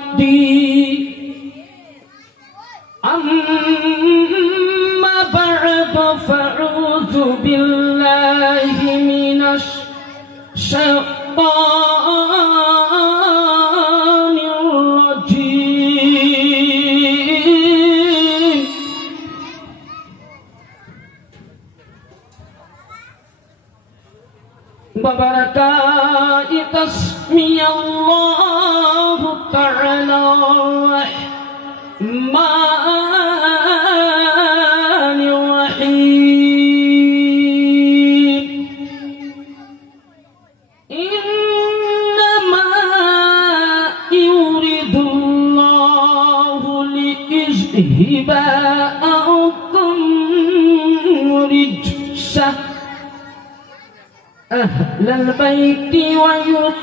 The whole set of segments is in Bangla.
الدين أما بعد فأعوذ بالله من الشيطان الرجيم وبركاته اسمي الله تعالى الرحمن الرحيم إنما يريد الله ليذهب عنكم رجس أهل البيت ويطهركم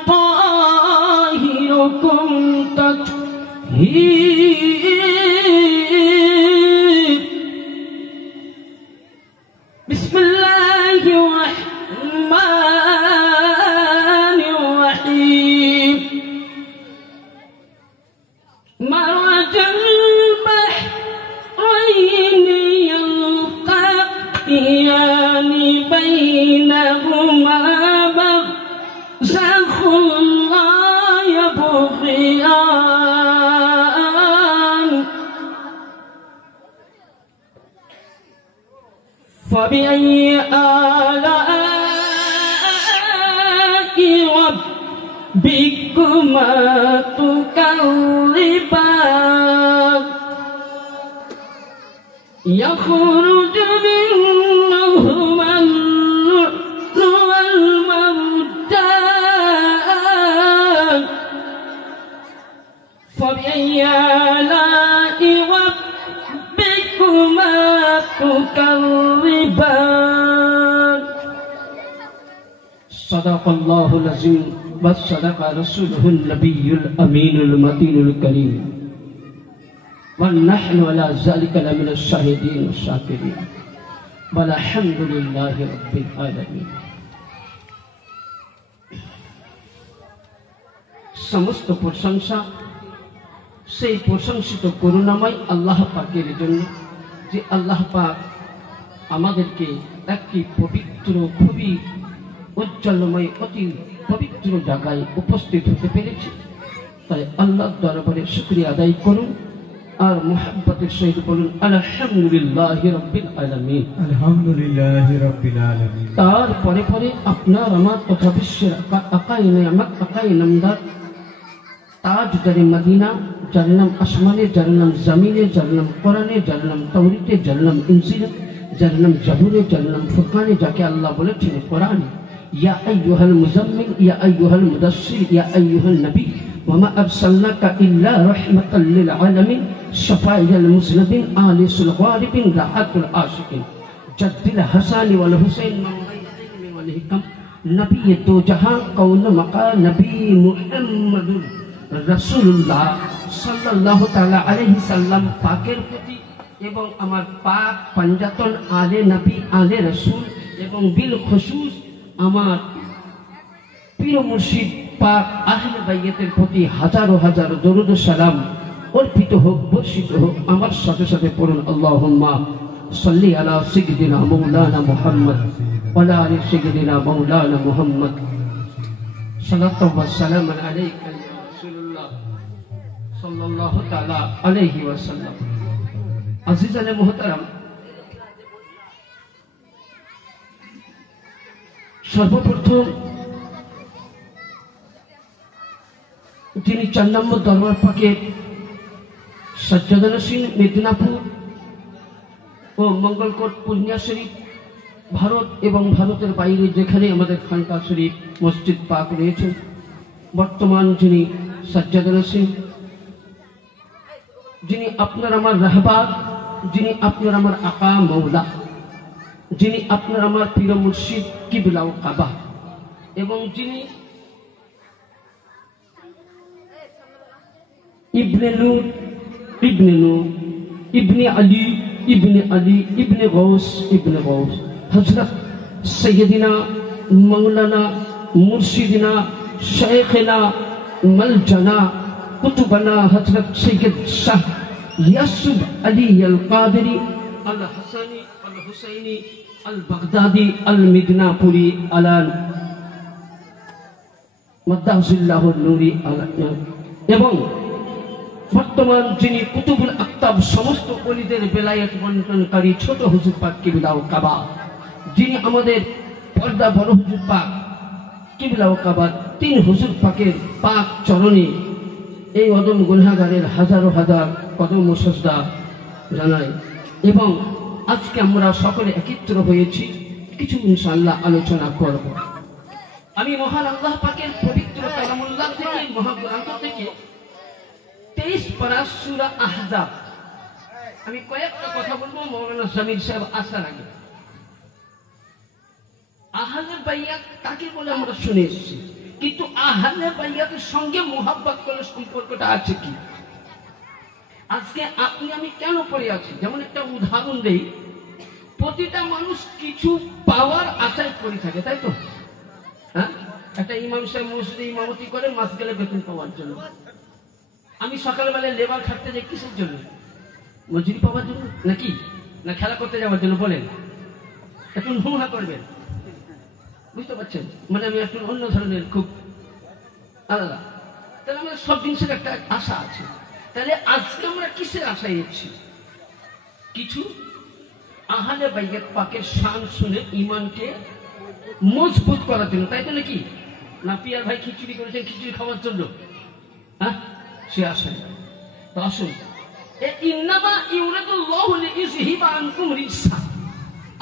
تطهيرا بسم الله الرحمن الرحيم مرج البحرين يلتقيان بينهما برزخ لا يبغيان فبأي آلاء ربكما تكذبان يخرج منهما اللؤلؤ والمرجان فبأي آلاء ربكما تكذبان صدق الله العظيم وصدق رسوله النبي الأمين المتين الكريم ونحن على ذلك لمن الشاهدين والشاكرين والحمد لله رب العالمين সমস্ত প্রশংসা সেই প্রশংসিত করুণাময় আল্লাহ পাকের জন্য যে আল্লাহ পাক আমাদেরকে একটি পবিত্র খুবই উজ্জ্বলময় অতি পবিত্র জায়গায় উপস্থিত হতে পেরেছি তাই আল্লাহর দরবারে শুকরিয়া আদায় করুন আর মুহাব্বতের সহিত বলুন আলহামদুলিল্লাহি রাব্বিল আলামিন আলহামদুলিল্লাহি রাব্বিল আলামিন তারপরে পরে আপনার আমার তথা বিশ্বের আকাই নিয়ামত আকাই নামদার তাজদারে মদিনা যার নাম আসমানে যার নাম জমিনে যার নাম কোরআনে যার নাম তাওরীতে যার নাম ইনজিলে যার নাম জাবুরে যার নাম ফুরকানে যাকে আল্লাহ বলেছেন কোরআনে ইয়া আইয়ুহাল মুজাম্মিল ইয়া আইয়ুহাল মুদাসসির ইয়া আইয়ুহান নবী ওয়ামা আরসালনাকা ইল্লা রাহমাতাল লিল আলামিন শাফাঈল মুসলিমিন আনিসুল গারিবিন রাহাতুল আশিকিন জাদ্দিল হাসানি ওয়াল হুসাইন মাওলানা ইলমি ওয়াল হিকম নবী দো জাহান কওন মাকা নবী মুহাম্মদুর রাসূলুল্লাহ সাল্লাল্লাহু তাআলা আলাইহি সাল্লাম পাকের প্রতি এবং আমার পাক পাঞ্জাতন আলে নবী আলে রাসূল এবং বিল খুসুস আমার প্রিয় মুর্শিদ পাক আহলে বাইতের প্রতি হাজারো হাজার দরুদ ও সালাম অর্পিত হোক বর্ষিত হোক আমার সাথে সাথে পড়ুন আল্লাহুম্মা সাল্লি আলা সাইয়্যিদিনা মাওলানা মুহাম্মদ ওয়া আলা আলি সাইয়্যিদিনা মাওলানা মুহাম্মদ সাল্লাল্লাহু ওয়া সাল্লাম আলাইকা ইয়া রাসূলুল্লাহ সাল্লাল্লাহু তাআলা আলাইহি ওয়াসাল্লাম আজিজানে মুহতারাম সর্বপ্রথম যিনি ৪ নম্বর দরবার পাকের সজ্জাদানসীন মেদিনীপুর ও মঙ্গলকোট পূর্ণিয়া শরীফ ভারত এবং ভারতের বাইরে যেখানে আমাদের খানকা শরীফ মসজিদ পাক রয়েছে বর্তমান যিনি সজ্জাদানসীন যিনি আপনার আমার রাহবার যিনি আপনার আমার আকা মৌলা যিনি আপনার আমার পীর মুর্শিদ কিবলা ও কাবা এবং যিনি ইবনে নূর ইবনে আলী ইবনে গৌস হযরত সৈয়দিনা মাওলানা মুর্শিদিনা শেখনা মালজানা কুতুবানা হযরত সৈয়দ শাহ ইয়াসুফ আলী আল কাদেরী আল হাসানী আল হুসাইনী আল বাগদাদি আল মিদনাপুরি আলান মাদ্দাহুল্লাহুর নূরি এবং বর্তমান যিনি কুতুবুল আকতাব সমস্ত ওলিদের বেলায়েত বন্টনকারী ছোট হুজুর পাক কিবলা ও কাবা, যিনি আমাদের পর্দা বড় হুজুর পাক কিবলা ও কাবা তিন হুজুর পাকের পাক চরণে এই অদম গুনাহগারের হাজারো হাজার কদম ও সাজদা জানাই। এবং আজকে আমরা সকলে একত্র হয়েছি, কিছু ইনশাআল্লাহ আলোচনা করব। আমি মহান আল্লাহ পাকের পবিত্র কালামুল্লাহ থেকে মহাগ্রন্থ থেকে 23 পারা সূরা আহজাব, আমি কয়েকটা কথা বলবো মৌলানা জামিল সাহেব আসার আগে। আহলে বাইয়াত তাকে বলে আমরা শুনে এসেছি, কিন্তু আহলে বাইয়াতের সঙ্গে মুহাব্বত করে সম্পর্কটা আছে কি? আজকে আপনি আমি কেন পড়ে আছি? যেমন একটা উদাহরণ দেই, প্রতিটা মানুষ কিছু পাওয়ার আশায় পড়ে থাকে, তাই তো? হ্যাঁ, একটা ইমাম সাহেব মসজিদে ইমামতি করে মাস গেলে বেতন পাওয়ার জন্য। আমি সকালবেলায় লেবার খাটতে যাই কিসের জন্য? মজুরি পাওয়ার জন্য নাকি না খেলা করতে যাওয়ার জন্য? বলেন, একটু হুহা করবেন, বুঝতে পারছেন? মানে আমি একটু অন্য ধরনের খুব আলাদা। তাহলে আমাদের সব জিনিসের একটা আশা আছে। তাহলে আজকে আমরা কিসের আশায় এসেছি? কিছু আহলে বাইয়াত পাকের শান শুনে ইমানকে মজবুত করার জন্য, তাই তো নাকি? না পিয়ার ভাই খিচুড়ি করেছেন খিচুড়ি খাওয়ার জন্য? হ্যাঁ, সে আশায়। তো আসুন, ইন্নামা ইউরিদুল্লাহু লিইযহিবা আনকুম রিজসা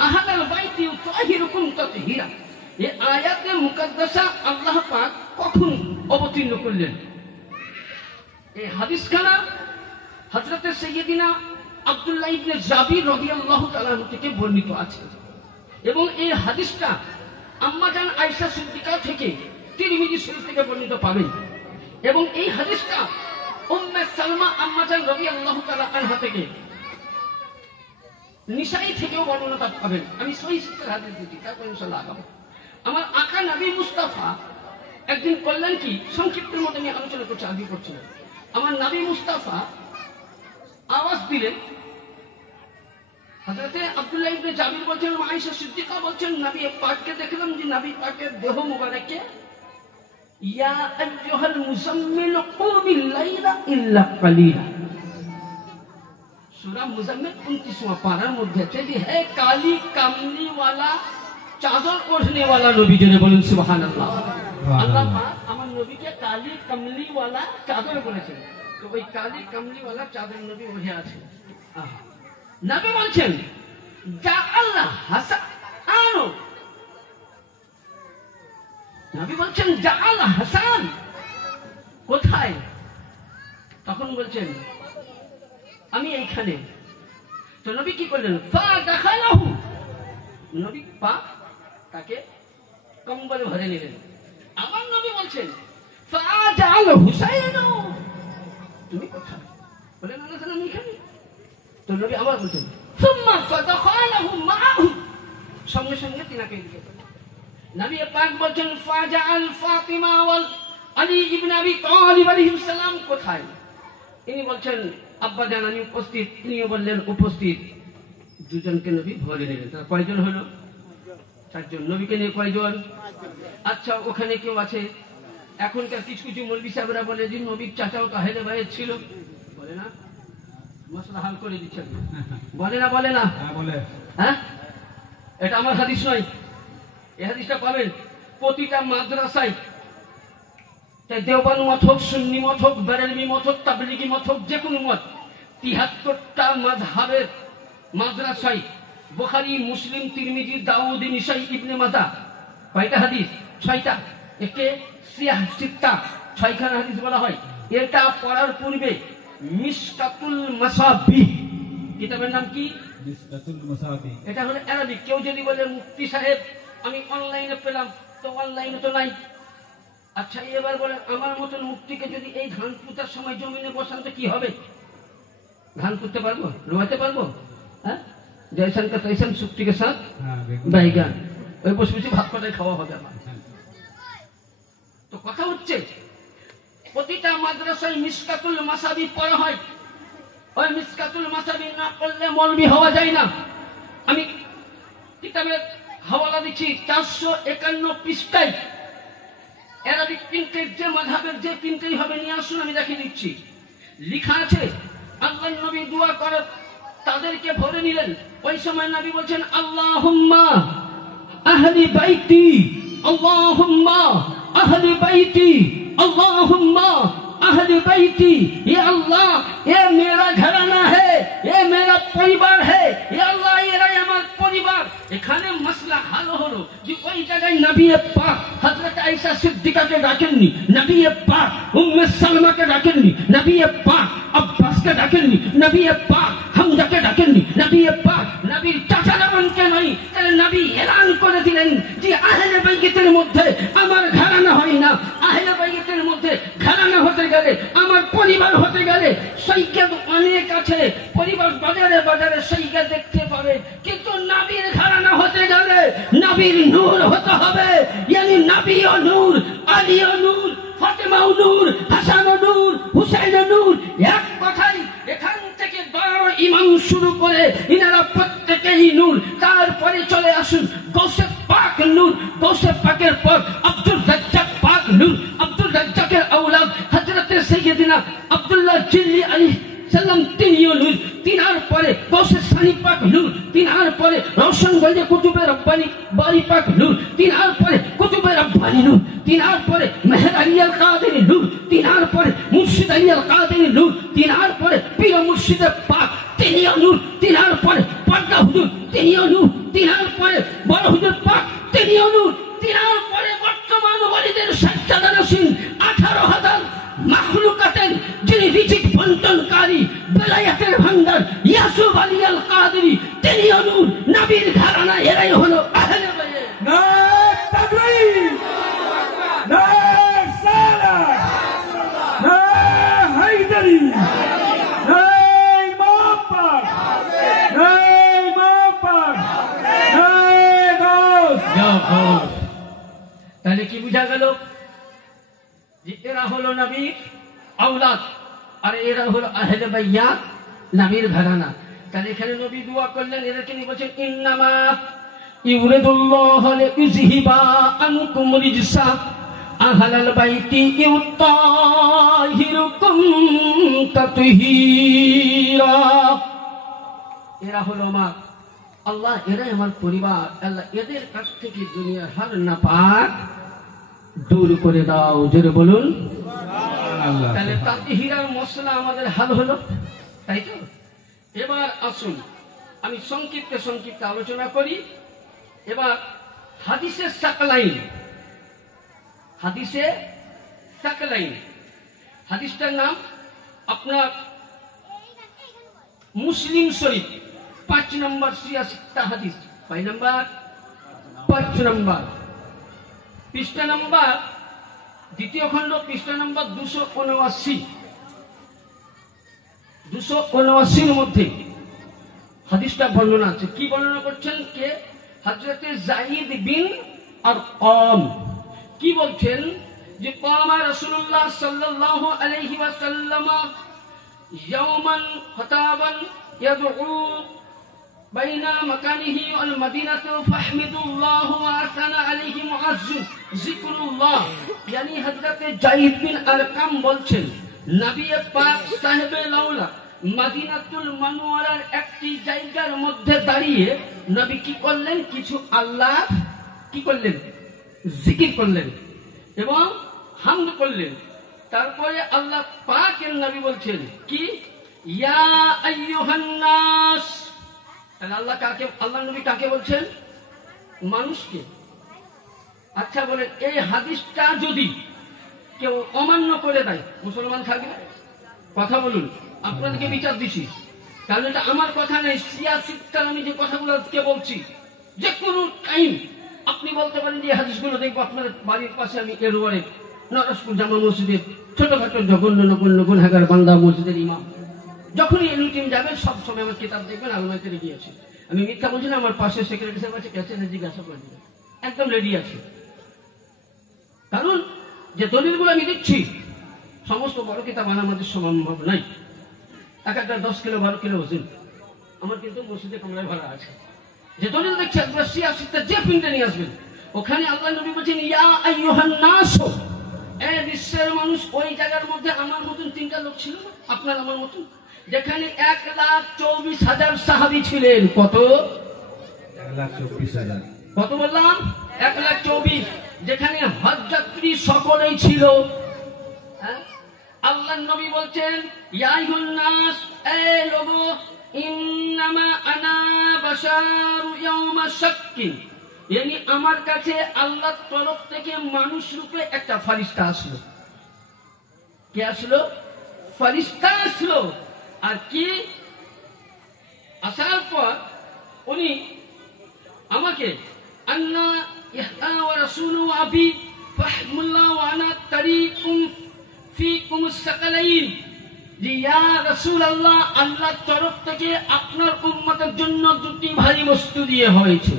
আহলাল বাইতি ইউতাহিরুকুম তাতহীরা। এই আয়াতে মুকাদ্দাসা আল্লাহ পাক কখন অবতীর্ণ করলেন? এই হাদিসখানা হযরত সাইয়্যিদিনা আব্দুল্লাহ ইবনে জাবির রাদিয়াল্লাহু তাআলা থেকে বর্ণিত আছে, এবং এই হাদিসটা আম্মাজান আয়েশা সিদ্দিকা থেকে তিরমিজি শরীফ থেকে বর্ণিত পাবেন। এবং এই হাদিসটা উম্মে সালমা আম্মাজান রাদিয়াল্লাহু তাআলা আনহা থেকে, নিসাই থেকেও বর্ণনা পাবেন। আমি সহিহ হাদিস দিচ্ছি, তারপর ইনশাআল্লাহ আগাবো। আমার আকা নবী মুস্তাফা একদিন করলেন কি, সংক্ষিপ্তের মধ্যে আমি আলোচনা করছি, আগে করছি না। আমার নবী মুস্তাফা আওয়াজ দিলেন, হযরতে আব্দুল্লাহ ইবনে জাবির বলছেন, আয়েশা সিদ্দিকা বলছেন, নবী পাককে দেখলাম যে নবী পাকের দেহ মুবারকে ইয়া আইয়ুহাল মুজাম্মিল কুমিল লাইলা ইল্লা কালিলা, সূরা মুজাম্মিল 29वां পারার মধ্যে আছে যে হে কালি কামলি ওয়ালা চাদর ওড়নে ওয়ালা নবী, জেনে বলেন সুবহানাল্লাহ। আল্লাহ পাক আমার নবীকে কালি কামলি ওয়ালা চাদর বলেছেন, তো ওই কালি কামলি ওয়ালা চাদর নবী ওড়ে আছে। নবী বলছেন যা আল্লাহ হাসান, নবী বলছেন যা আল্লাহ হাসান কোথায়? তখন বলছেন আমি এইখানে। তো নবী কি করলেন? ফা দাখালাহু, নবী পাক তাকে কম্বলে ভরে নিলেন। আমার নবী বলছেন ফা জাআল হুসাইন, তুমি কোথায়? বলেন আল্লাহ আমি এখানে। তো নবী আবার বলছেন সুম্মা ফাদাখালাহু মাআহু, সঙ্গে সঙ্গে তিনাকে দিকে নবী পাক বলছেন ফা জাআল ফাতিমা ওয়াল আলী ইবনে আবি তালিব আলাইহিস সালাম কোথায়? ইনি বলছেন আব্বা জান আমি উপস্থিত। তিনিও বললেন উপস্থিত। দুজনকে নবী ভরে নিলেন। তার কয়জন হলো? 4 জন। নবীকে নিয়ে কয়জন? আচ্ছা, ওখানে কেউ আছে? এখনকার কিছু কিছু মৌলভী সাহেবরা বলে যে নবীর চাচাও তো আহলে বাইত ছিল, বলে না? মশলা হাল করে দিচ্ছে, বলে না? বলে না? হ্যাঁ, এটা আমার হাদিস নয়। এই হাদিসটা পাবেন প্রতিটা মাদ্রাসায়, দেওবান মত হোক, সুন্নি মত হোক, বেরেলভি মত হোক, তাবলিগি মত হোক, যে কোনো মত, 73টা মাযহাবের মাদ্রাসায় বুখারী, মুসলিম, তিরমিজি, দাউদি, নিসাই, ইবনে মাজাহ, কয়টা হাদিস? 6টা। একে সিয়াহ সিত্তা, 6খানা হাদিস বলা হয়। এটা পড়ার পূর্বে মিশকাতুল মাসাবিহ কিতাবের নাম কি? মিশকাতুল মাসাবিহ। এটা হলো আরবি। কেউ যদি বলে মুফতি সাহেব আমি অনলাইনে পেলাম, তো অনলাইনে তো নাই। আচ্ছা, এবার বলেন আমার মতন মুফতিকে যদি এই ধান পুঁতার সময় জমিনে বসান তো কি হবে? ধান পুঁততে পারবো? রোয়াতে পারবো? হ্যাঁ, জয়সান কা তৈসান সুক্তিকে সাথ বাইগান, ওই বসে বসে ভাত কটাই খাওয়া হবে আমার। তো কথা হচ্ছে প্রতিটা মাদ্রাসায় মিসকাতুল মাসাবি পড়া হয়। ওই মিসকাতুল মাসাবি না পড়লে মৌলবি হওয়া যায় না। আমি কিতাবের হাওয়ালা দিচ্ছি 451 পৃষ্ঠায়। আরবিক প্রিন্টের যে মাযহাবের যে প্রিন্টেই হবে নিয়ে আসুন, আমি দেখিয়ে দিচ্ছি। লেখা আছে আল্লাহর নবী দোয়া করে তাদেরকে ভরে নিলেন। ওই সময় নবী বলছেন আল্লাহুম্মা আহলি বাইতি, আল্লাহুম্মা আহলি বাইতি, अल्लाहुम्मा अहले बैती, ये अल्लाह ये मेरा घराना है, ये मेरा परिवार है, ये अल्लाह এরাই আমার পরিবার। এখানে মাসলা হাল হলো যে ওই জায়গায় নবী পাক হযরত আয়েশা সিদ্দিকাকে ডাকেননি, নবী পাক উম্মে সালমাকে ডাকেননি, নবী পাক আব্বাসকে ডাকেননি, নবী পাক হামজাকে ডাকেননি, নবী পাক নবীর চাচা জামানকে নয়। তাহলে নবী এলান করে দিলেন যে আহলে বাইতের মধ্যে আমার ঘরানা হয় না, আহলে বাইতের মধ্যে ঘরানা হতে গেলে আমার পরিবার হতে গেলে সৈকত অনেক আছে, পরিবার বাজারে বাজারে সৈকত দেখতে পাবে, কিন্তু নবীর ঘরানা হতে গেলে নবীর নূর হতে হবে। यानी নবী ও নূর, আলী ও নূর, ফাতেমা ও নূর, হাসান ও নূর, হুসাইন ও নূর। এক কথাই এখান থেকে 12 ইমাম শুরু করে ইনারা প্রত্যেকেই নূর। তারপরে চলে আসুন গৌসে পাক নূর, গৌসে পাকের পর আব্দুল রাজ্জাক পাক নূর, আব্দুল রাজ্জাকের আওলাদ হযরতে সাইয়্যিদিনা আব্দুল্লাহ জিল্লি আলাইহিস সালাম তিনিও নূর। তিনার পরে গৌসে সানি পাক নূর, তিনার পরে রওশন গঞ্জে কুতুবে রব্বানি বারি পাক নূর, তিনার পরে কুতুবে রব্বানি নূর, তিনার পরে মেহের আলী আল কাদেরী নূর, তিনার পরে মুর্শিদ আলী আল কাদেরী নূর, তিনার পরে পীর মুর্শিদে পাক তিনিও নূর, তিনার পরে পাটনা হুজুর তিনিও নূর, তিনার পরে বড় হুজুর পাক তিনিও নূর, তিনার পরে বর্তমান ওয়ালিদের সাজ্জাদা নসীন 18,000 মাখলুকাতের যিনি রিজিক বন্টনকারী বেলায়েতের ভান্ডার ইয়াসুফ আলী আল কাদেরী তিনিও নূর। নবীর ঘরানা এরাই হলো আহলে বাইত। নারে তাকবীর, নারে সালাত, নারে হায়দারি, নারে ইমাম পাক, নারে ইমাম পাক, নারে গাউস। তাহলে কি বুঝা গেল যে এরা হলো নবীর আওলাদ আর এরা হলো আহলে বাইত, নবীর ঘরানা। তাহলে এখানে নবী দোয়া করলেন, এদেরকে নিয়ে বলছেন ইন্নামা ইউরিদুল্লাহু লিইউযহিবা আনকুম রিজসা আহলাল বাইতি ইউতাহিরুকুম তাতহীরা। এরা হলো আমার আল্লাহ, এরাই আমার পরিবার। আল্লাহ এদের কাছ থেকে দুনিয়ার হার নাপাক দূর করে দাও। জোরে বলুন সুবহানাল্লাহ। তাহলে তাতহীরার মশলা আমাদের হাল হলো, তাই তো? এবার আসুন আমি সংক্ষিপ্ত আলোচনা করি। এবার হাদিসের সাকলাইন, হাদিসে সাকলাইন, হাদিসটার নাম আপনার মুসলিম শরীফ 5 নম্বর 86টা হাদিস, 5 নম্বর 5 নম্বর পৃষ্ঠা নম্বর, দ্বিতীয় খণ্ড পৃষ্ঠা নম্বর 279 মধ্যে হাদিসটা বর্ণনা আছে। কি বর্ণনা করছেন কে? হযরতে যায়েদ বিন আরকাম কি বলছেন যে কামা রাসূলুল্লাহ সাল্লাল্লাহু আলাইহি ওয়াসাল্লাম ইয়াওমান খতাবান ইয়াদউ বাইনা মাকানিহি ওয়াল মদিনাতু ফাহমিদুল্লাহ ওয়া আসানা আলাইহি মুআজ্জিন যিকরুল্লাহ। यानी হযরতে যায়েদ বিন আরকাম বলছেন নবী পাক সাহেবে লাউলা মদিনাতুল মুনাওয়ারার একটি জায়গার মধ্যে দাঁড়িয়ে নবী কি করলেন? কিছু আল্লাহ কি করলেন? জিকির করলেন এবং হামদ করলেন। তারপরে আল্লাহ পাকের নবী বলছেন কি? ইয়া আইয়ুহান নাস। তাহলে আল্লাহ কাকে, আল্লাহ নবী কাকে বলছেন? মানুষকে। আচ্ছা বলেন, এই হাদিসটা যদি কেউ অমান্য করে দেয় মুসলমান থাকবে? কথা বলুন, আপনাদেরকে বিচার দিছি, কারণ এটা আমার কথা নেই, সিয়াসিত্তার আমি যে কথাগুলো আজকে বলছি, যে কোনো টাইম আপনি বলতে পারেন যে হাদিসগুলো দেখবো আপনার বাড়ির পাশে আমি এরওয়ারে নরসপুর জামা মসজিদের ছোটখাটো জঘন্য নগণ্য গুনাহগার বান্দা মসজিদের ইমাম, যখনই এনি টিম যাবে সব সময় আমার কিতাব দেখবেন আলমারিতে রেডি আছে। আমি মিথ্যা বলছি না, আমার পাশে সেক্রেটারি সাহেব আছে, ক্যাসে জিজ্ঞাসা করে দিবেন, একদম রেডি আছে। কারণ যে দলিলগুলো আমি দিচ্ছি সমস্ত বড় কিতাব আনা আমাদের সম্ভব নাই। এক একটা 10 কিলো 12 কিলো ওজন। আমার কিন্তু মসজিদে কামরায় ভরা আছে। যে দলিল দেখছি একবার সিয়াসিতে যে প্রিন্টে নিয়ে আসবেন, ওখানে আল্লাহ নবী বলেছেন ইয়া আইয়ুহান নাস, এ বিশ্বের মানুষ। ওই জায়গার মধ্যে আমার মতন 3টা লোক ছিল না, আপনার আমার মতন, যেখানে 1,24,000 সাহাবী ছিলেন। কত? 1,24,000। কত বললাম? 1,24,000। যেখানে হজ যাত্রী সকলেই ছিল। আল্লাহ নবী বলছেন ইয়া আইয়ুহান নাস, এ লোগো, ইন্নামা আনা বাশারু ইয়াউমা শাক্কিন, yani আমার কাছে আল্লাহর তরফ থেকে মানুষ রূপে একটা ফেরেশতা আসলো। কে আসলো? ফেরেশতা আসলো। আর কি আসার পর উনি আমাকে আন্না ইহা ওয়া রাসূলু আবি ফাহমুল্লাহ ওয়া আনা তারিকুম ফিকুম সাকালাইন, ইয়া রাসূলুল্লাহ, আল্লাহর তরফ থেকে আপনার উম্মতের জন্য 2টি ভারী বস্তু দিয়ে হয়েছে।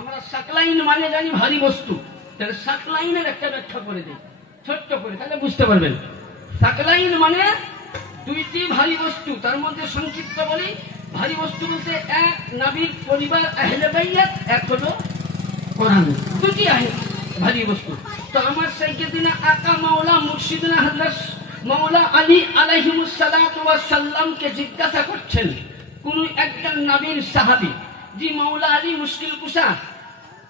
আমরা সাকলাইন মানে জানি ভারী বস্তু, তাহলে সাকলাইনের একটা ব্যাখ্যা করে দিই ছোট্ট করে, তাহলে বুঝতে পারবেন। সাকলাইন মানে 2টি ভারী বস্তু। তার মধ্যে সংক্ষিপ্ত বলি, ভারী বস্তু বলতে এক নবীর পরিবার আহলে বাইত, এক হলো কোরআন। 2টি ভারী বস্তু। তো আমার সাইয়্যিদিনা আকা মাওলা মুর্শিদিনা হযরত মাওলা আলী আলাইহিমুস সালাতু ওয়াস সালামকে জিজ্ঞাসা করছেন কোন একজন নবীর সাহাবী, জি মাওলা আলী মুশকিল কুশা,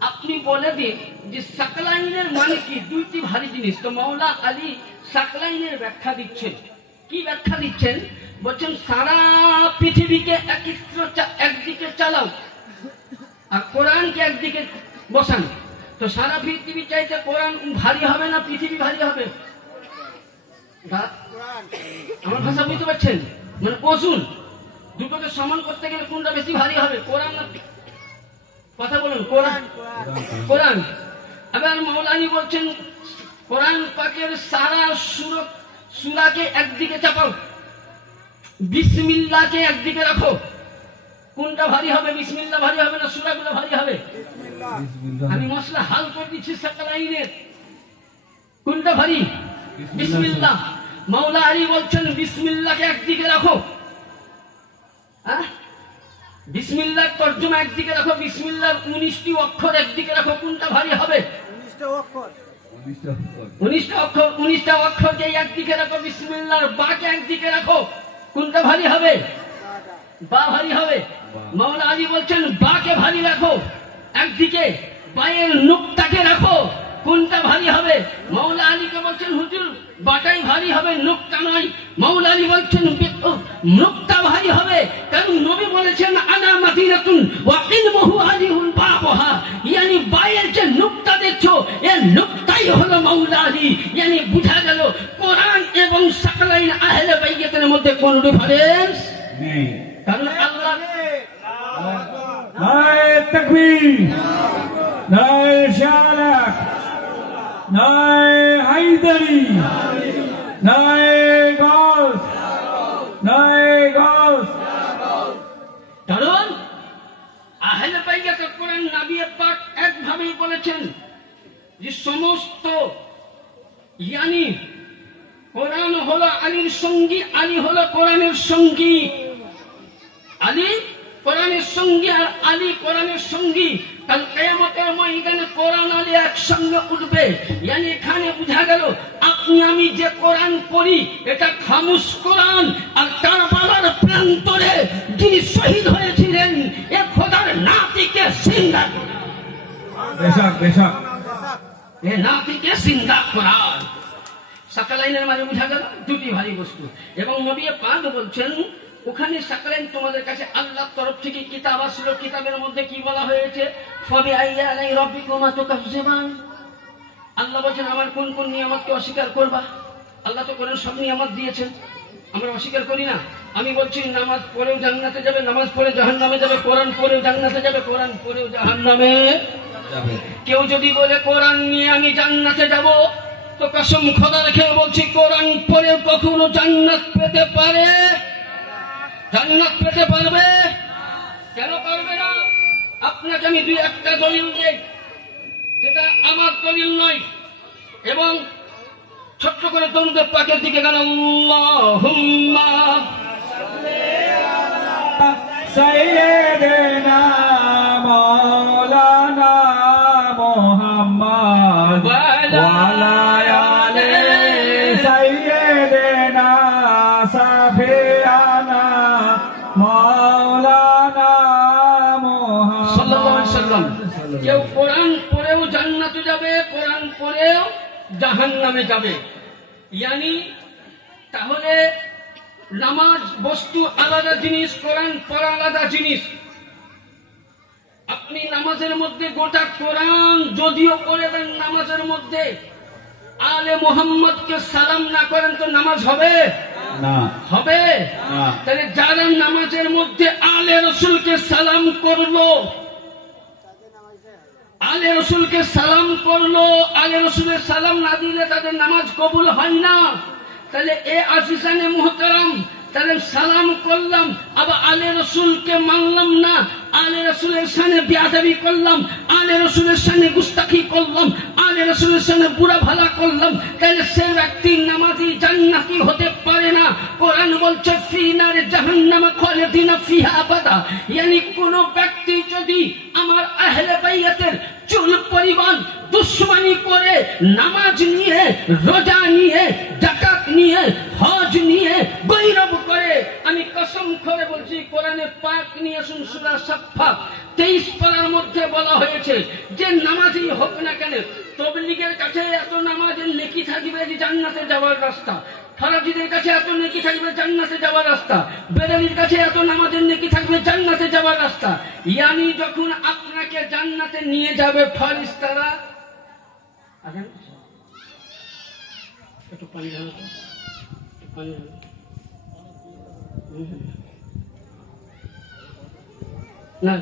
আপনি বলে দিন যে সাকলাইনের মানে কি? 2টি ভারী জিনিস। তো মাওলা আলী সাকলাইনের ব্যাখ্যা দিচ্ছেন। কি ব্যাখ্যা দিচ্ছেন? বলছেন সারা পৃথিবীকে একদিকে চালাও আর কোরআনকে একদিকে বসান। তো সারা পৃথিবী চাইতে কোরআন ভারী হবে না পৃথিবী ভারী হবে? আমার ভাষা বুঝতে পারছেন? মানে ওজন দুটোকে সমান করতে গেলে কোনটা বেশি ভারী হবে? কোরআন না? কথা বলুন। কোরআন। কোরআন। এবার মাওলানি বলছেন কোরআন পাকের সারা সূরাকে একদিকে চাপাও, বিসমিল্লাহকে একদিকে রাখো। কোনটা ভারী হবে? বিসমিল্লাহ ভারী হবে না সূরাগুলো ভারী হবে? আমি মশলা হাল করে দিচ্ছি সাকলাইনের। কোনটা ভারী? বিসমিল্লাহ। মাওলা আলী বলছেন বিসমিল্লাহকে একদিকে রাখো। বিসমিল্লাহ তর্জমা একদিকে রাখো, বিসমিল্লাহর 19টি অক্ষর একদিকে রাখো। কোনটা ভারী হবে? 19টা অক্ষরকে একদিকে রাখো। বিসমিল্লাহর বাকে একদিকে রাখো। কোনটা ভারী হবে? বা ভারী হবে। মাওলা আলী বলছেন বাকে ভারী রাখো একদিকে, বায়ের নুকতাকে রাখো। কোনটা ভারী হবে? মাওলা আলীকে বলছেন হুজুর বাটাই ভারী হবে, নুকতা নয়। মাওলা আলী বলছেন নুকতা ভারী হবে, কারণ নবী বলেছেন আনা মাদিনাতুন ওয়া ইলমুহু আলিহুল বাবহা, yani বায়ের যে নুকতা দেখছো এই নুকতাই হলো মাওলা আলী। yani বুঝা গেল কোরআন এবং সাকলাইন আহলে বাইতের মধ্যে কোনো ডিফারেন্স নেই। কারণ আল্লাহ নারে তাকবীর, নারে রিসালাত, নারে হায়দারি, নারে গাউস, নারে গাউস। কারণ আহলে বাইতের কোরআন নবী পাক একভাবেই বলেছেন যে সমস্ত yani কোরআন হলো আলীর সঙ্গী, আলী হলো কোরআনের সঙ্গী। আলী কোরআনের সঙ্গী আর আলী কোরআনের সঙ্গী। কাল কিয়ামতের ময়দানে কোরআন আলী একসঙ্গে উঠবে। yani এখানে বোঝা গেল আপনি আমি যে কোরআন পড়ি এটা খামুশ কোরআন, আর কারবালার প্রান্তরে যিনি শহীদ হয়েছিলেন এ খোদার নাতিকে জিন্দা কোরআন। বেশক বেশক, এ নাতিকে জিন্দা কোরআন। সাকলাইনের মাঝে বোঝা গেল 2টি ভারী বস্তু। এবং নবী পাক বলছেন ওখানে সাকলাইন তোমাদের কাছে আল্লাহর তরফ থেকে কিতাব আসলো। কিতাবের মধ্যে কি বলা হয়েছে? ফাবিআইয়ি আলাই রাব্বিকুমা তুকাজ্জিবান। আল্লাহ বলেন আমার কোন কোন নিয়ামতকে অস্বীকার করবা? আল্লাহ তো কোরআন সব নিয়ামত দিয়েছেন, আমরা অস্বীকার করি না। আমি বলছি নামাজ পড়েও জান্নাতে যাবে, নামাজ পড়ে জাহান্নামে যাবে, কোরআন পড়েও জান্নাতে যাবে, কোরআন পড়েও জাহান্নামে যাবে। কেউ যদি বলে কোরআন নিয়ে আমি জান্নাতে যাব, তো কসম খোদা রেখে বলছি কোরআন পড়ে কখনো জান্নাত পেতে পারে? জান্নাত পেতে পারবে? কেন পারবে না? আপনাকে আমি 2-1টা দলিল দেই যেটা আমার দলিল নয় এবং ছোট্ট করে দরুদ পাকের দিকে গান আল্লাহুম্মা সাইয়্যিদিনা মাওলানা মুহাম্মদ ওয়া আলা আলি সাইয়্যিদিনা সাফিয়ানা মাওলানা মুহাম্মদ সাল্লাল্লাহু আলাইহি সাল্লাম। কেউ কোরআন পড়েও জান্নাতে যাবে, কোরআন পড়েও জাহান্নামে যাবে। ইয়ানি তাহলে নামাজ বস্তু আলাদা জিনিস, কোরআন পড়া আলাদা জিনিস। আপনি নামাজের মধ্যে গোটা কোরআন যদিও পড়ে দেন, নামাজের মধ্যে আলে মোহাম্মদকে সালাম না করেন তো নামাজ হবে না, হবে না। তাহলে যারা নামাজের মধ্যে আলে রসুলকে সালাম করলো, আলে রসুলকে সালাম করলো, আলে রসুলের সালাম না দিলে তাদের নামাজ কবুল হয় না। তাহলে এ আজিজানে মুহতারাম, তাহলে সালাম করলাম আবার আলে রসুলকে মানলাম না, আলে রসুলের সামনে বেয়াদবি করলাম, আলে রসুলের সামনে গুস্তাখি করলাম, আলে রসুলের সামনে বুড়া ভালা করলাম, তাহলে সে ব্যক্তি নামাজি জান্নাতি হতে পারে না। কোরআন বলছে ফি নারে জাহান্নাম খালিদিনা ফিহা আবাদা। ইয়ানি কোন ব্যক্তি যদি আমার আহলে বাইতের চুল পরিমাণ দুশ্মনী করে নামাজ নিয়ে, রোজা নিয়ে, যাকাত নিয়ে, হজ নিয়ে গৌরব করে, আমি কসম করে বলছি কোরআনে পাক নিয়ে শুন সূরা সাফফাত 23 পারার মধ্যে বলা হয়েছে যে নামাজই হোক না কেন, তবলিগের কাছে এত নামাজের নেকি থাকবে যে জান্নাতে যাওয়ার রাস্তা, ফরাজিদের কাছে এত নেকি থাকবে জান্নাতে যাওয়ার রাস্তা, বেরেলির কাছে এত নামাজের নেকি থাকবে জান্নাতে যাওয়ার রাস্তা। ইয়ানি যখন আপনাকে জান্নাতে নিয়ে যাবে ফেরেশতারা, আছেন একটু পানি ঢালো তো, পানি ঢালো। না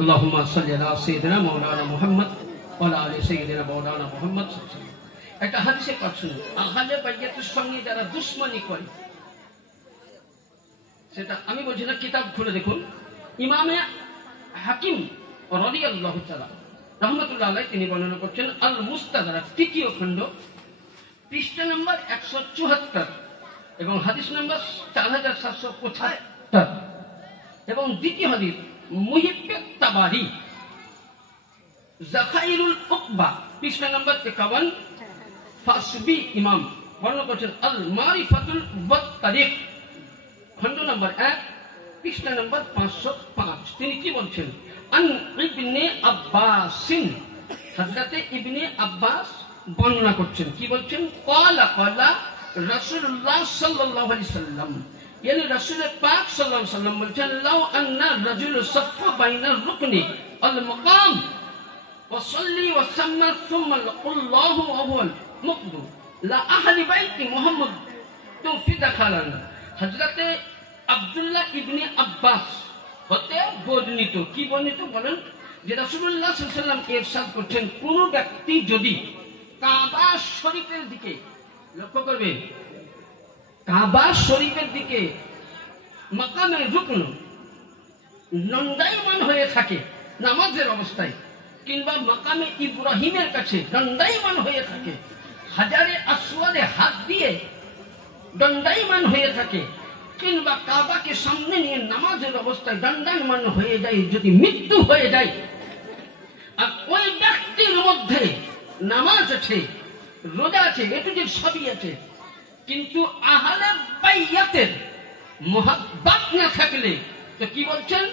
আল্লাহুম্মা সাল্লি আলা সাইয়্যিদিনা মাওলানা মুহাম্মদ ওয়া আলা আলি সাইয়্যিদিনা মাওলানা মুহাম্মদ। একটা হাদিসে পাঠ শুনুন, আহলে বাইতের সঙ্গে যারা দুশমনি করে, সেটা আমি বলছি না, কিতাব খুলে দেখুন। ইমামে হাকিম রাদিয়াল্লাহু তাআলা রাহমাতুল্লাহ আলাইহি তিনি বর্ণনা করছেন আল মুস্তাদরাক 3য় খণ্ড পৃষ্ঠা নম্বর 174 এবং হাদিস নম্বর 4775 এবং দ্বিতীয় হাদিস মুহিব্বুত তাবারি যাখাইরুল উকবা পৃষ্ঠা নম্বর 51 ফাসবি ইমাম বর্ণনা করছেন আল মারিফাতুল ওয়াত তারিখ খণ্ড নম্বর 1 পৃষ্ঠা নম্বর 505। তিনি কি বলছেন? আন ইবনে আব্বাসিন, হযরত ইবনে আব্বাস বর্ণনা করছেন, কি বলছেন? ক্বালা ক্বালা রাসূলুল্লাহ সাল্লাল্লাহু আলাইহি সাল্লাম, यानी रसूल पाक सल्लल्लाहु अलैहि वसल्लम বলছেন লাউ আন্না রাজুল সাফা বাইনা রুকনি আল মাকাম وصلي وسلم ثم الله أول مقبول لا أهل بيت محمد توفيد خالنا হযরত আব্দুল্লাহ ইবনে আব্বাস হতে বর্ণিত কি বর্ণিত বলেন যে রাসূলুল্লাহ সাল্লাল্লাহু আলাইহি ওয়াসাল্লাম ইরশাদ করছেন কোন ব্যক্তি যদি কাবা শরীফের দিকে লক্ষ্য করবে কাবা শরীফের দিকে মাকামে রুকন দণ্ডায়মান হয়ে থাকে নামাজের অবস্থায় কিংবা মাকামে ইব্রাহিমের কাছে দণ্ডায়মান হয়ে থাকে হাজারে আসওয়াদে হাত দিয়ে দণ্ডায়মান হয়ে থাকে কিংবা কাবাকে সামনে নিয়ে নামাজের অবস্থায় দণ্ডায়মান হয়ে যায় যদি মৃত্যু হয়ে যায় আর ওই ব্যক্তির মধ্যে নামাজ আছে রোজা আছে এটু যে সবই আছে কিন্তু আহলে বাইয়াতের মুহাব্বত না থাকলে তো কি বলছেন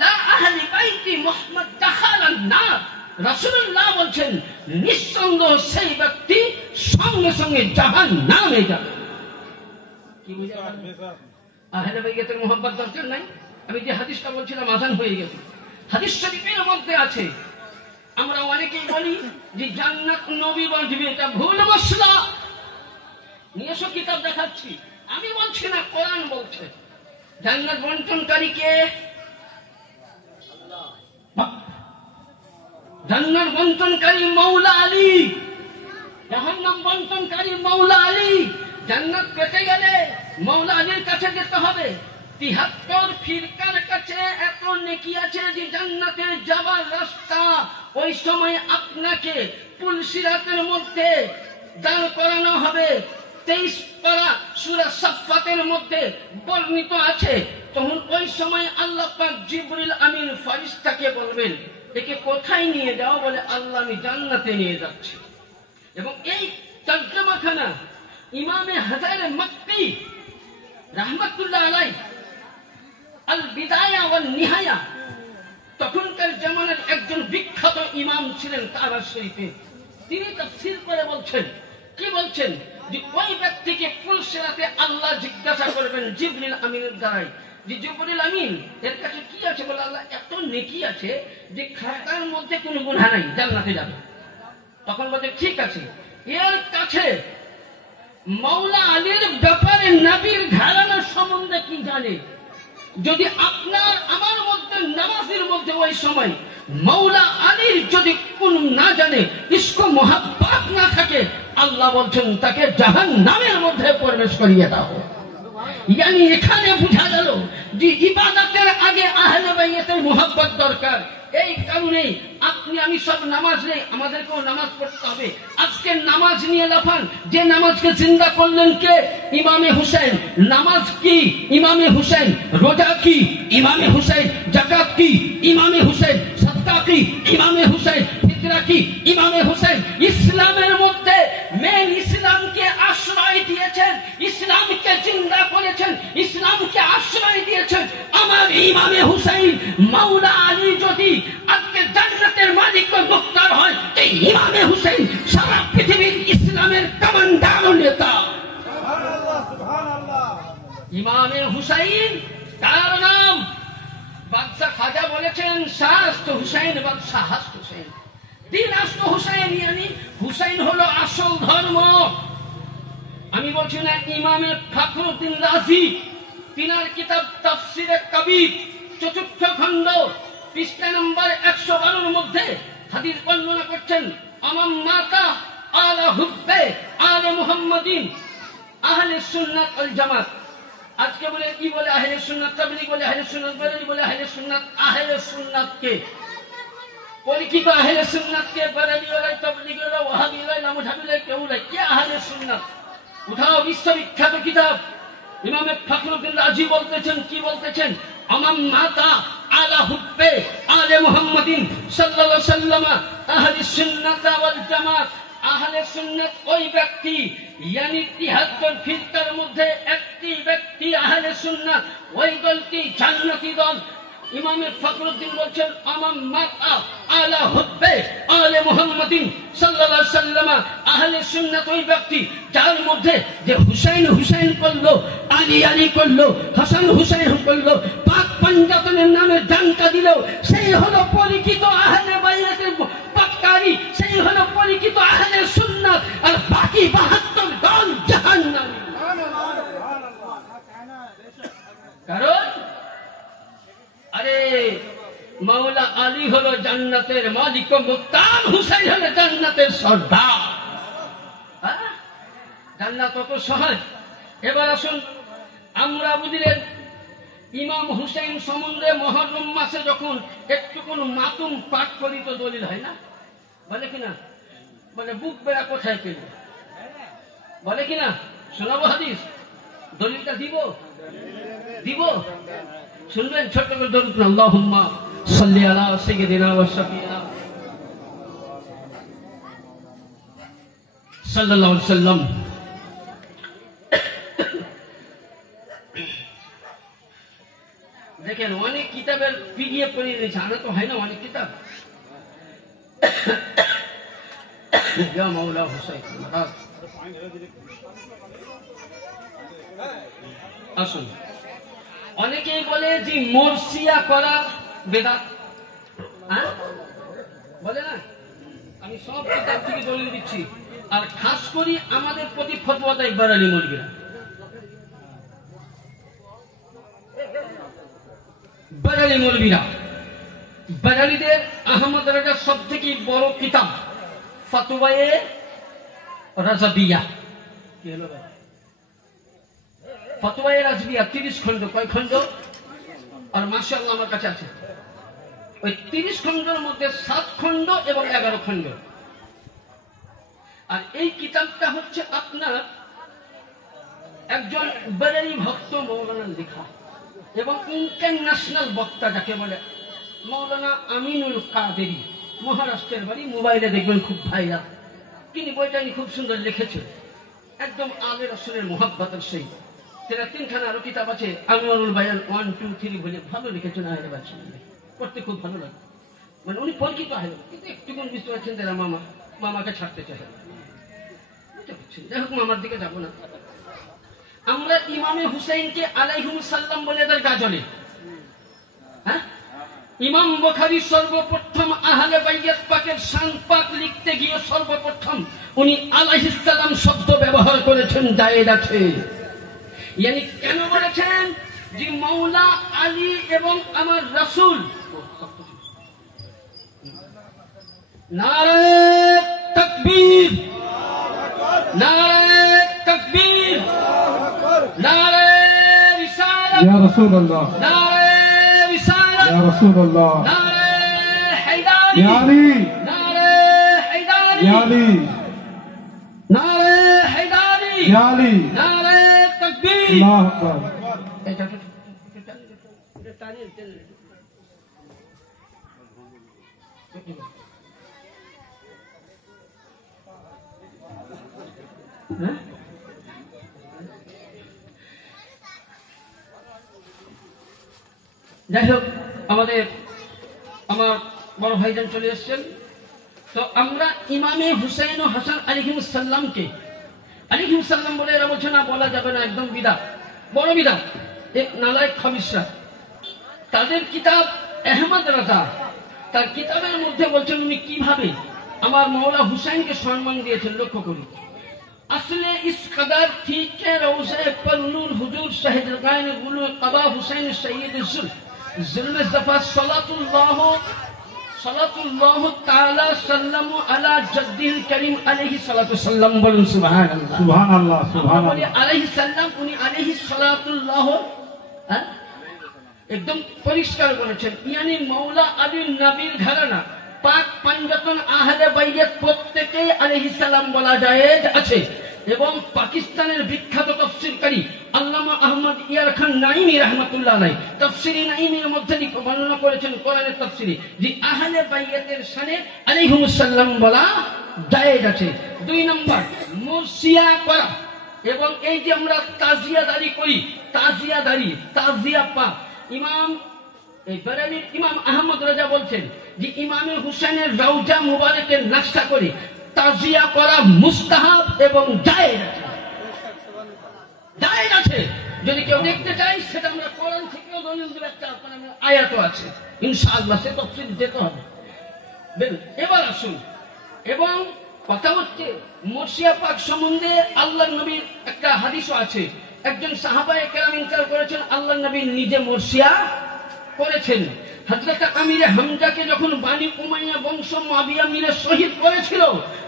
লা আহলে বাইতি মুহাম্মদ দাখালান নার রাসূলুল্লাহ বলছেন নিঃসন্দেহ সেই ব্যক্তি সঙ্গে সঙ্গে জাহান্নামে যাবে কি বুঝালেন আহলে বাইতের মুহাব্বত দরকার নাই আমি যে হাদিসটা বলছিলাম আযান হয়ে গেছে হাদিস শরীফের মধ্যে আছে আমরা অনেকেই বলি যে জান্নাত নবী বাঁধবে এটা ভুল মশলা নিয়ে এসো কিতাব দেখাচ্ছি আমি বলছি না কোরআন বলছে জান্নাত বন্টনকারী কে জান্নাত বন্টনকারী মাওলা আলী জাহান্নাম বন্টনকারী মাওলা আলী জান্নাত পেতে গেলে মাওলা আলীর কাছে যেতে হবে ৭৩ ফিরকার কাছে এত নেকি আছে যে জান্নাতে যাওয়ার রাস্তা ওই সময় আপনাকে পুলসিরাতের মধ্যে দাঁড় করানো হবে 23 পারা সূরা সাফফাতের মধ্যে বর্ণিত আছে তখন ওই সময় আল্লাহ পাক জিবরিল আমিন ফেরেশতাকে বলবেন একে কোথায় নিয়ে যাও বলে আল্লাহ আমি জান্নাতে নিয়ে যাচ্ছি এবং এই তরজমাখানা ইমামে হাজারে মক্কি রাহমাতুল্লাহ আলাইহি আল বিদায়া ওয়ান নিহায়া তখনকার জামানার একজন বিখ্যাত ইমাম ছিলেন কাবা শরীফে তিনি তাফসীর করে বলছেন কি বলছেন যে ওই ব্যক্তিকে পুলসিরাতে আল্লাহ জিজ্ঞাসা করবেন জিবরিল আমিনের দ্বারাই যে জিবরিল আমিন এর কাছে কি আছে বলে আল্লাহ এত নেকি আছে যে খাতার মধ্যে কোনো গুনাহ নাই জান্নাতে যাবে তখন বলে ঠিক আছে এর কাছে মাওলা আলীর ব্যাপারে নবীর ঘরানার সম্বন্ধে কি জানে যদি আপনার আমার মধ্যে নামাজের মধ্যে ওই সময় মাওলা আলীর যদি কোন না জানে ইসকো মোহাব্বত না থাকে আল্লাহ বলছেন তাকে জাহান্নামের মধ্যে প্রবেশ করিয়ে দাও यानी এখানে বোঝা গেল যে ইবাদতের আগে আহলে বাইতের মোহাব্বত দরকার এই কারণে আপনি আমি সব নামাজ নেই আমাদেরকেও নামাজ পড়তে হবে আজকে নামাজ নিয়ে লাফান যে নামাজকে জিন্দা করলেন কে ইমামে হুসাইন নামাজ কি ইমামে হুসাইন রোজা কি ইমামে হুসাইন যাকাত কি ইমামে হুসাইন সাদকা কি ইমামে হুসাইন ফিতরা কি ইমামে হুসাইন ইসলামের মধ্যে মেন ইসলামকে আশ্রয় দিয়েছেন ইসলামকে জিন্দা করেছেন ইসলামকে আশ্রয় দিয়েছেন আমার ইমামে হুসাইন মাওলা আলী যদি আজকে জান্নাতের মালিক ও মুক্তার হয় এই ইমামে হুসাইন সারা পৃথিবীর ইসলামের কমান্ডার ও নেতা সুবহানাল্লাহ সুবহানাল্লাহ ইমামে হুসাইন তার নাম বাদশা খাজা বলেছেন শাস্ত হুসাইন বাদশা হাস্ত হুসাইন তিন আস্ত হুসাইন यानी হুসাইন হলো আসল ধর্ম আমি বলছি না ইমামে ফখরুদ্দিন রাজি তিনার কিতাব তাফসিরে কবির চতুর্থ খণ্ড পৃষ্ঠা নম্বর 112 এর মধ্যে হাদিস বর্ণনা করছেন আমাম মাতা আলা হুব্বে আলে মুহাম্মাদিন আহলে সুন্নাত ওয়াল জামাত আজকে বলে কি বলে আহলে সুন্নাত তাবলীগ বলে আহলে সুন্নাত বলে আহলে সুন্নাত কে পরিচিত আহলে সুন্নাত কে বরেলি ওয়ালা তাবলীগ ওয়ালা ওয়াহাবি ওয়ালা মুজাহিদ কেউ নাই কে আহলে সুন্নাত উঠাও বিশ্ববিখ্যাত কিতাব ইমামে ফখরুদ্দিন রাজি বলতেছেন কি বলতেছেন আমাম মাতা আলা হুব্বে আলে মুহাম্মাদিন সাল্লাল্লাহু আলাইহি ওয়াসাল্লাম আহলে সুন্নাত ওয়াল জামাত আহলে সুন্নাত ওই ব্যক্তি यानी 73 ফিরকার মধ্যে একটি ব্যক্তি আহলে সুন্নাত ওই দলটি জান্নাতি দল ইমামে ফখরুদ্দিন বলছেন আমাম মাতা আলা হুব্বে আলে মুহাম্মাদিন সাল্লাল্লাহু আলাইহি ওয়াসাল্লাম আহলে সুন্নাত ওই ব্যক্তি যার মধ্যে যে হুসাইন হুসাইন করলো আলী আলী করলো হাসান হুসাইন করলো পাক পাঞ্জাতনের নামে ডাঙ্কা দিল সেই হলো পরিচিত আহলে বাইতের আলী হলো জান্নাতের মালিক, মুক্তার হুসাইন হলো জান্নাতের সর্দার। জান্নাত কত সহজ। এবার আসুন, আমরা বুঝলেন ইমাম হুসাইন সম্বন্ধে মুহররম মাসে যখন একটুকুন মাতুম পাঠ করি তো দলিল হয় না, বলে কিনা? বলে বুক বেড়া কোথায় পেল, বলে কিনা? শোনাবো হাদিস, দলিলটা দিব দিব শুনবেন ছোট্ট করে দরুদ পড়ুন, আল্লাহুম্মা সাল্লি আলা সাইয়্যিদিনা ওয়া শাফিনা সাল্লাল্লাহু আলাইহি ওয়াসাল্লাম। দেখেন অনেক কিতাবের পিডিএফ করে নিয়েছে, আনা তো হয় না অনেক কিতাব। ইয়া মাওলা হুসাইন, আসুন। অনেকেই বলে যে মরসিয়া করা বেদাত, বলে না? আমি সব কিতাব থেকে দলিল দিচ্ছি, আর খাস করে আমাদের প্রতি ফতোয়া দেয় বারালি মৌলবীরা। বারালি মৌলবীরা, বারালিদের আহমদ রাজার সব থেকে বড় কিতাব ফতোয়ায়ে রাজাবিয়া, কি হলো ভাই? ফতোয়ায়ে রাজাবিয়া 30 খণ্ড। কয় খণ্ড? আর মাশাআল্লাহ আমার কাছে আছে। ওই 30 খণ্ডের মধ্যে 7 খণ্ড এবং 11 খণ্ড। আর এই কিতাবটা হচ্ছে আপনার একজন বারেলি ভক্ত মৌলানার লেখা এবং ইন্টারন্যাশনাল বক্তা যাকে বলে মৌলানা আমিনুল কাদেরি, মহারাষ্ট্রের বাড়ি, মোবাইলে দেখবেন খুব ভাইরাল। তিনি বইটা খুব সুন্দর লিখেছে, একদম আলে রাসূলের মুহাব্বতের সেই। সেটা 3খানা আরো কিতাব আছে, আনোয়ারুল বায়ান 1, 2, 3 বলে ভালো লিখেছেন। আহলে বাদশাহ পড়তে খুব ভালো লাগে, মানে উনি পরিচিত আহলে, কিন্তু একটুকুন বুঝতে পারছেন তারা মামাকে ছাড়তে চায়। যাই হোক, মামার দিকে যাবো না। আমরা ইমামে হুসাইনকে আলাইহিস সালাম বলে এদের গাজলে। হ্যাঁ, ইমাম বুখারী সর্বপ্রথম আহলে বাইত পাকের শান পাক লিখতে গিয়ে সর্বপ্রথম উনি আলাইহিস সালাম শব্দ ব্যবহার করেছেন, জায়েজ আছে। ইয়ানি কেন বলেছেন? যে মাওলা আলী এবং আমার রাসূল। নারে তাকবীর, নারে তাকবীর, নারে রিসালাত, ইয়া রাসূলুল্লাহ, নারে রিসালাত, ইয়া রাসূলুল্লাহ, নারে হায়দারি, ইয়া আলী, নারে হায়দারি, ইয়া আলী, নারে হায়দারি, ইয়া আলী, নারে তাকবীর। আল্লাহু আকবার। এটা হ্যাঁ, যাই হোক, আমার বড় ভাইজান চলে এসছেন। তো আমরা ইমামে হুসাইন ও হাসান আলাইহিস সালামকে আলাইহিস সালাম বলে এরা বলছে না, বলা যাবে না, একদম বিদআত, বড় বিদআত। এক নালায়েক খাবিসরা, তাদের কিতাব আহমদ রাজা, তার কিতাবের মধ্যে বলছেন উনি কিভাবে আমার মাওলা হুসাইনকে সম্মান দিয়েছেন। লক্ষ্য করুন, আসলে ইস কদর ঠিক কে রওজে पर नूर हुजूर शहदरगान गुल कबा हुसैन सैयद जुल्म ज़फा सल्लल्लाहु ताला सल्लमु अला जद्दिल करीम अलैहि सलातु सल्लम। बोलुन सुबहानाल्लाह, সুবহানাল্লাহ, সুবহানাল্লাহ। अलैहि सल्लम उनी अलैहि सलातुल्लाह একদম পরিষ্কার বলেছেন। ইয়ানি মাওলা আলীর নবীর ঘরানা পাক পাঞ্জাতন আহলে বাইত প্রত্যেকেই আলাইহিস সালাম বলা জায়েজ আছে। এবং পাকিস্তানের বিখ্যাত তাফসীরকারী আল্লামা আহমদ ইয়ার খান নাইমি রাহমাতুল্লাহ আলাইহি তাফসীরে নাইমির মধ্যে বর্ণনা করেছেন কোরআনের তাফসীরে যে আহলে বাইতের শানে আলাইহিস সালাম বলা জায়েজ আছে। 2 নম্বর, মুরসিয়া করা। এবং এই যে আমরা তাজিয়াদারি করি, তাজিয়া পা ইমাম এই বারেলির ইমাম আহমদ রাজা বলছেন যে ইমামে হুসাইনের রওজা মুবারকের নকশা করে তাজিয়া করা মুস্তাহাব এবং জায়েজ আছে। যদি কেউ দেখতে চাই সেটা আমরা কোরআন থেকেও দলিল দেব, একটা আয়াতও আছে ইনশাআল্লাহ, সে তাফসীর যেতে হবে। এবার আসুন, এবং কথা হচ্ছে মুরসিয়া পাক সম্বন্ধে আল্লাহর নবীর একটা হাদিসও আছে। একজন সাহাবায়ে কেরাম ইনকার করেছেন আল্লাহর নবী নিজে মুরসিয়া করেছেন। হযরত আমিরে হামজাকে যখন বানি উমাইয়া বংশ মুআবিয়া মিলে শহীদ করেছিল,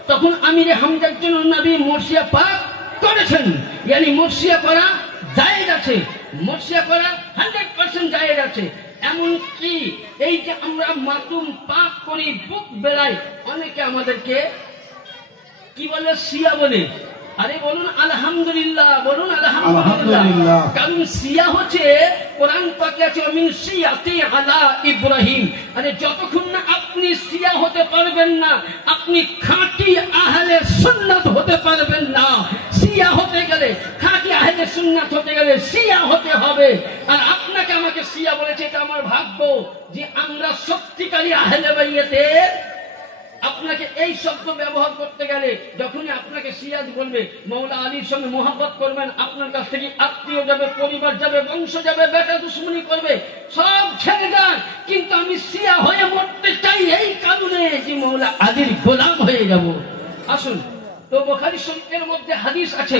তখন আমিরে হামজার জন্য নবী মরসিয়া পাক করেছেন। ইয়ানি মরসিয়া করা জায়েজ আছে, মরসিয়া করা 100% জায়েজ আছে। এমনকি এই যে আমরা মাতুম পাক করি বুক বেলায়, অনেকে আমাদেরকে কি বলে? সিয়া বলে। আরে বলুন আলহামদুলিল্লাহ, বলুন আলহামদুলিল্লাহ। কারণ সিয়া হচ্ছে কোরআন পাকে আছে মিন সিয়াতি আলা ইব্রাহিম। আরে যতক্ষণ না আপনি সিয়া হতে পারবেন না, আপনি খাঁটি আহলে সুন্নাত হতে পারবেন না। সিয়া হতে গেলে, খাঁটি আহলে সুন্নাত হতে গেলে সিয়া হতে হবে। আর আপনাকে আমাকে সিয়া বলেছে, এটা আমার ভাগ্য যে আমরা সত্যিকারী আহলে বাইতের। আপনাকে এই শব্দ ব্যবহার করতে গেলে যখনই আপনাকে সিয়াদ বলবে, মৌলা আলীর সঙ্গে মোহাব্বত করবেন, আপনার কাছ থেকে আত্মীয় যাবে, পরিবার যাবে, বংশ যাবে, বেটা দুশ্মনী করবে, সব ছেড়ে যান। কিন্তু আমি সিয়া হয়ে মরতে চাই এই কারণে যে মৌলা আলীর গোলাম হয়ে যাব। আসুন, তো বুখারী শরীফের মধ্যে হাদিস আছে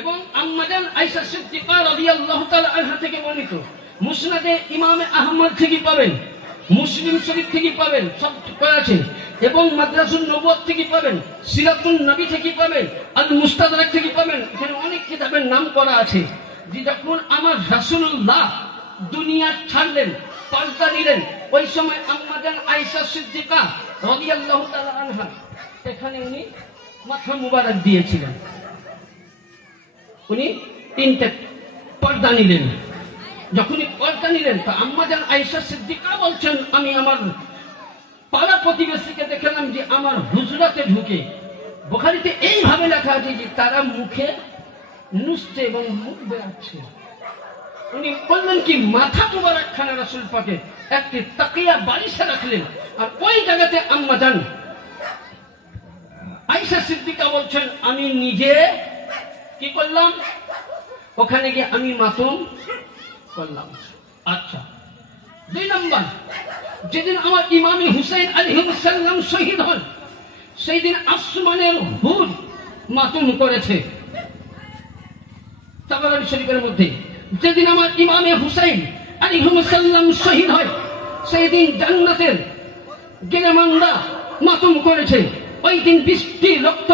এবং আম্মা জান আয়েশা সিদ্দিকা রাদিয়াল্লাহু তাআলা আনহা থেকে বর্ণিত। মুসনাদে ইমাম আহমদ থেকে পাবেন, মুসলিম শরীফ থেকে পাবেন, সব আছে। এবং মাদ্রাসুন নবুয়ত থেকে পাবেন, সিরাতুন নবী থেকে পাবেন, আল মুস্তাদরাক থেকে পাবেন। এখানে অনেক কিতাবের নাম করা আছে যে যখন আমার রাসূলুল্লাহ দুনিয়া ছাড়লেন, পাল্টা নিলেন, ওই সময় আম্মা জান আয়েশা সিদ্দিকা রাদিয়াল্লাহু তাআলা আনহা এখানে উনি মাথা মুবারক দিয়েছিলেন। উনি 3টে পর্দা নিলেন। যখনই পর্দা নিলেন, তো আম্মা জান আয়েশা সিদ্দিকা বলছেন, আমি আমার পাড়া প্রতিবেশীকে দেখলাম যে আমার হুজরাতে ঢুকে, বুখারীতে এইভাবে লেখা আছে যে তারা মুখে নুসছে এবং মুখ বেরাচ্ছে। উনি বললেন কি, মাথা মুবারক খানা রাসূল পাকে একটি তাকিয়া বালিশে রাখলেন। আর ওই জায়গাতে আম্মা জান আয়েশা সিদ্দিকা বলছেন, আমি নিজে কি করলাম? ওখানে গিয়ে আমি মাতুম করলাম। আচ্ছা, 2 নম্বর, যেদিন আমার ইমামে হুসাইন আলাইহিস সালাম শহীদ হন, সেই দিন আসমানের হুর মাতুম করেছে। তাবারানী শরীফের মধ্যে যেদিন আমার ইমামে হুসাইন আলাইহিস সালাম শহীদ হয়, সেই দিন জান্নাতের গিরমানরা মাতুম করেছে। ওই দিন বৃষ্টি রক্ত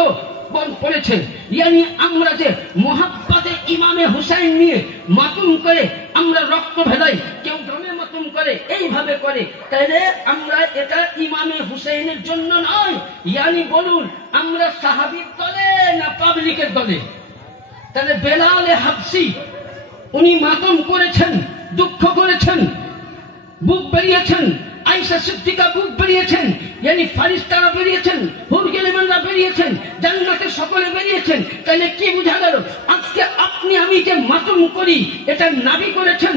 পড়েছে। ইয়ানি আমরা যে মোহাব্বতে ইমামে হুসাইন নিয়ে মাতুম করে আমরা রক্ত ভেলাই, কেউ গ্রামে মাতুম করে, এইভাবে করে, তাহলে আমরা এটা ইমামে হুসাইনের জন্য নয়। ইয়ানি বলুন, আমরা সাহাবীর দলে না পাবলিকের দলে? তাহলে বেলালে হাবসি উনি মাতুম করেছেন, দুঃখ করেছেন, বুক বেরিয়েছেন। আয়েশা সিদ্দিকা বুক বেরিয়েছেন, ইয়ানি ফারিস্তারা বেরিয়েছেন, হুর গিরমানরা বেরিয়েছেন, জান্নাতের সকলে বেরিয়েছেন। তাহলে কি বোঝা গেল? আজকে আপনি আমি যে মাতুম করি, এটা নবী করেছেন,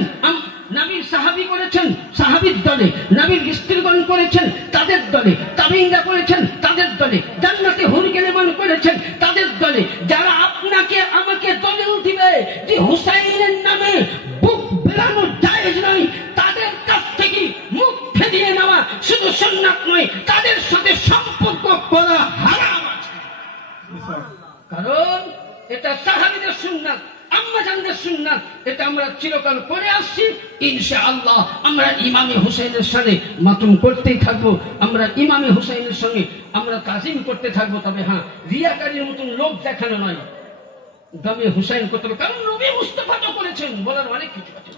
নবীর সাহাবী করেছেন সাহাবীর দলে, নবীর স্ত্রীগণ করেছেন তাদের দলে, তাবিঈনরা করেছেন তাদের দলে, জান্নাতে হুর গিরমান করেছেন তাদের দলে। যারা আপনাকে আমাকে দলিল দিবে যে হুসাইনের নামে বুক বেরানো জায়েজ নয়, তাদের কাছ থেকে মুখ ফিরিয়ে নেওয়া শুধু সুন্নাত নয়, তাদের সাথে সম্পর্ক করা হারাম আছে। কারণ এটা সাহাবীদের সুন্নাত, আম্মা জানদের সুন্নাত, এটা আমরা চিরকাল করে আসছি। ইনশাআল্লাহ আমরা ইমামে হুসাইনের সাথে মাতুম করতেই থাকবো, আমরা ইমামে হুসাইনের সঙ্গে আমরা তাজিম করতে থাকবো। তবে হ্যাঁ, রিয়াকারীর মতন লোক দেখানো নয়, দামে হুসাইন করতে হবে। কারণ নবী মুস্তাফা তো করেছেন, বলার অনেক কিছু আছে।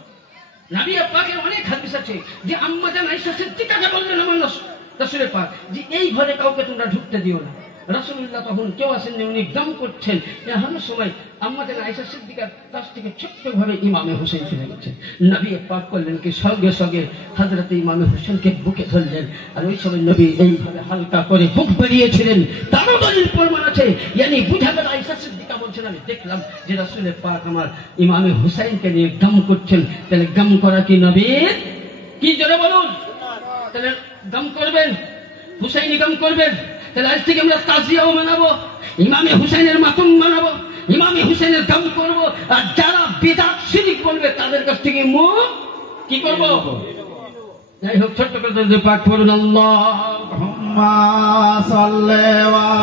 নবী পাকের অনেক হাদিস আছে যে আম্মা জান আয়েশা সিদ্দিকাকে বললেন আমার রাসূলের পাক যে এই ঘরে কাউকে তোমরা ঢুকতে দিও না। রাসূলুল্লাহ তখন কেউ আসেননি, উনি দম করছেন। এমন সময় আম্মা জান আয়েশা সিদ্দিকার কাছ থেকে ছোট্টভাবে ইমামে হুসাইন চলে গেছেন। নবী পাক করলেন কি, সঙ্গে সঙ্গে হযরত ইমামে হুসাইনকে বুকে ধরলেন। আর ওই সময় নবী এইভাবে হালকা করে বুক বেরিয়েছিলেন। তারও দলিল প্রমাণ আছে। ইয়ানি বুঝা গেল, আয়েশা সিদ্দিকা বলছেন আমি দেখলাম যে রাসূলের পাক আমার ইমামে হুসাইনকে নিয়ে গম করছেন। তাহলে গম করা কি নবীর? কি জোরে বলুন, তাহলে গম করবেন, হুসাইনি গম করবেন। তাহলে আজ থেকে আমরা তাজিয়াও মানাবো, ইমামে হুসাইনের মাতুম মানাবো, ইমামে হুসাইনের গম করবো। আর যারা বিদআত শিরক বলবে তাদের কাছ থেকে মুখ কি করবো? যাই হোক, ছোট্ট করে পাঠ করুন, আল্লাহুম্মা সাল্লি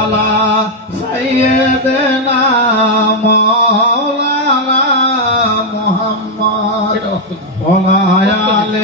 আলা সাইয়্যিদিনা মাওলানা মুহাম্মদ ওয়া আলা